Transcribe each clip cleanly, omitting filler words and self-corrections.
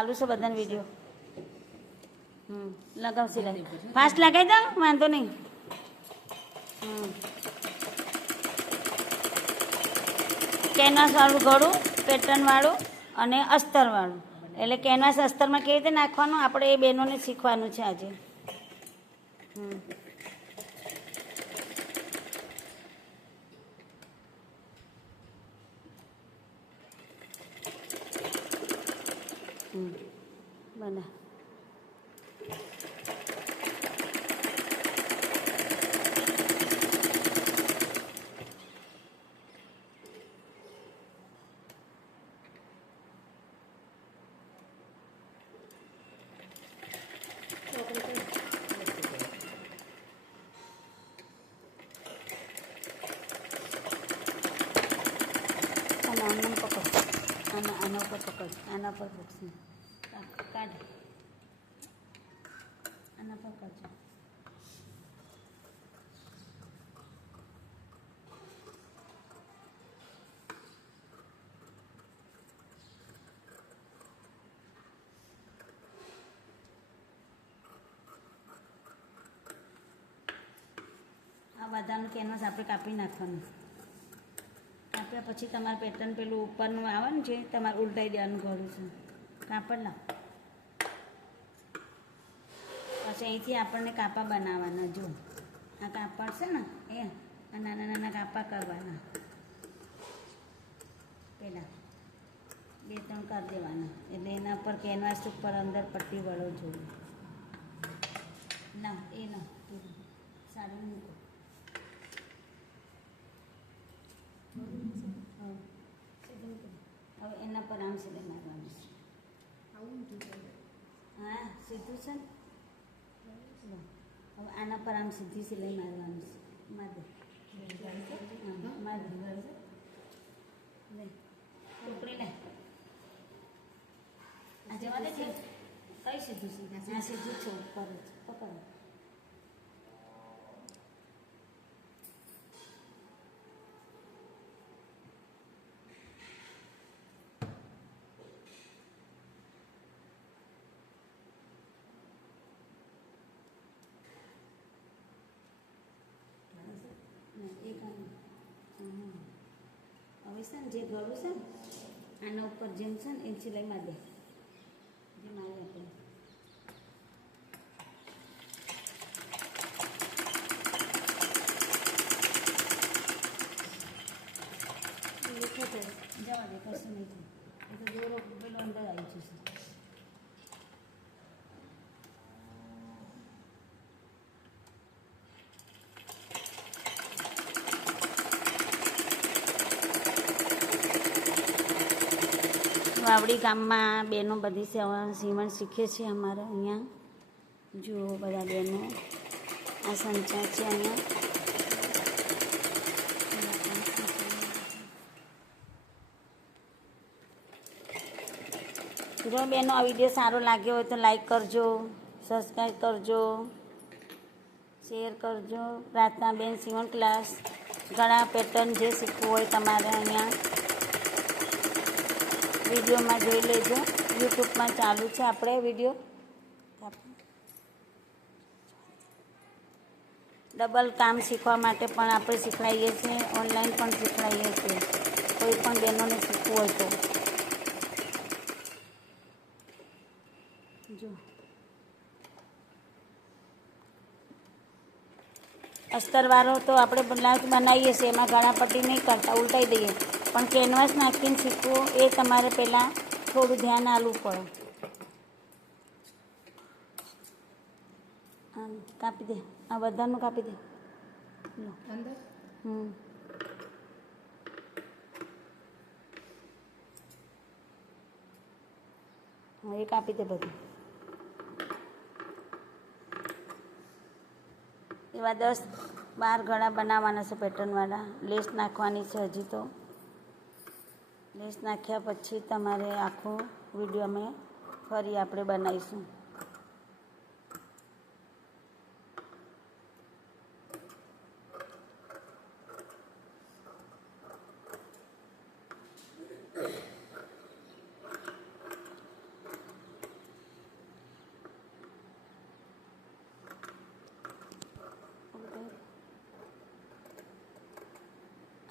ચાલુ છે બધાનો વિડીયો. લગાવ સિલાઈ ફાસ્ટ લગાવી દો, વાંધો નહીં. કેનવાસ વાળું ગળું, પેટર્ન વાળું અને અસ્તર વાળું. એટલે કેનવાસ અસ્તરમાં કેવી રીતે નાખવાનું આપણે એ બહેનોને શીખવાનું છે આજે. બના આના ઉપર પકડ, આના પર પકડ, કાઢ, આના પર કરજો. આ બધાનું કેનવાસ આપણે કાપી નાખવાનું. કાપ્યા પછી તમારે પેટર્ન પેલું ઉપરનું આવે ને છે, તમારે ઉલટાઈ દેવાનું ઘરું છે. કાપડ લાવ. પછી અહીંથી આપણને કાપા બનાવવાના. જો આ કાપડ છે ને, એ આ નાના નાના કાપા કરવાના. પહેલાં 2-3 કરી દેવાના, એટલે એના પર કેનવાસ ઉપર અંદર પટ્ટી વળો જોઈએ. ના એ ના સારું મૂકો. હવે એના પર આમ સિલાઈ મારવાનું છે. હા સીધું છે ને. હવે આના પર આમ સીધી સિલાઈ મારવાનું છે. માર દે, માર દે. લે ટોકરી લે. આ જવા દે છે. કઈ સીધું છે? આ સીધું છે ઉપર જ. પકડ. હવે છે ને જે ગળું છે ને આના ઉપર જેમ છે ને એમ સિલાઈ માર દે. જે મારે આપણે જવા દે, કશું નહીં થાય. એ તો દોરો પેલો અંદર આવી જશે. વાવડી ગામમાં બહેનો બધી સીવણ શીખે છે અમારે અહીંયા. જુઓ બધા બહેનો આ સંચા છે અહીંયા. જો બહેનો આ વિડીયો સારો લાગ્યો હોય તો લાઈક કરજો, સબસ્ક્રાઈબ કરજો, શેર કરજો. પ્રાર્થનાબેન સીવણ ક્લાસ. ઘણા પેટર્ન જે શીખવું હોય તમારે અહીંયા વિડીયોમાં જોઈ લેજો. યુટ્યુબમાં ચાલુ છે આપણે વિડીયો. ડબલ કામ શીખવા માટે પણ આપણે શીખવાડીએ છીએ, ઓનલાઈન પણ શીખવાડીએ છીએ. કોઈ પણ બહેનોને શીખવું હોય તો જો. અસ્તરવાળો તો આપણે બ્લાઉઝ બનાવીએ છીએ, એમાં ગળા પટ્ટી નહીં કરતા, ઉલટાઈ દઈએ. પણ કેનવાસ નાખીને શીખવું એ તમારે પહેલાં થોડું ધ્યાન આપવું પડે. કાપી દે, આ બધાનું કાપી દે. એ કાપી દે બધું. એવા 10-12 ગળા બનાવવાના છે પેટર્નવાળા. લેસ નાખવાની છે હજી તો. લેસ નાખ્યા પછી તમારે આખો વિડીયો અમે ફરી આપણે બનાવીશું.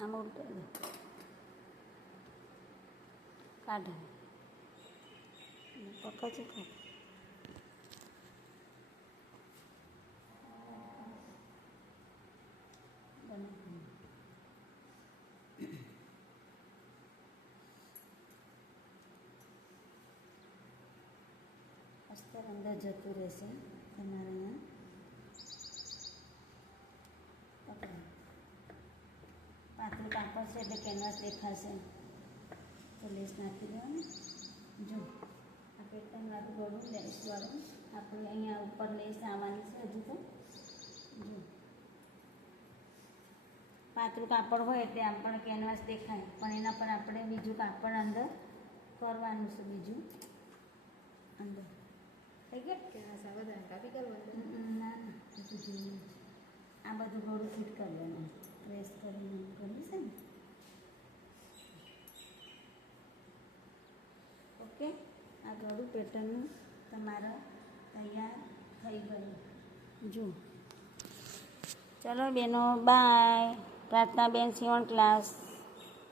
આમ ઉલટે દે, કાઢે પકડજો કાઢ. અસ્તર અંદર જતું રહેશે તમારે અહીંયા. પાતળું કાપડ છે એટલે કેનવાસ દેખાશે, તો લેસ નાખી દેવાનું. જો આ પેટર્નવાળું ગળું લેસવાળું આપણે અહીંયા ઉપર લેસ આવવાની છે. હજુ તો જો પાતળું કાપડ હોય એટલે આમ પણ કેનવાસ દેખાય, પણ એના પર આપણે બીજું કાપડ અંદર કરવાનું છે. બીજું અંદર થઈ ગયા કેનવાસ આ બધા કાપી કરવાનું. ના ના હજુ જોઈએ આ બધું ગળું ફિટ કરી દેવાનું. પ્રેસ કરીને કર્યું છે ને. ઓકે, આ ગળું પેટર્નનું તમારે તૈયાર થઈ ગયું. જુઓ, ચલો બેનો બાય. પ્રાર્થના બેન સીવણ ક્લાસ.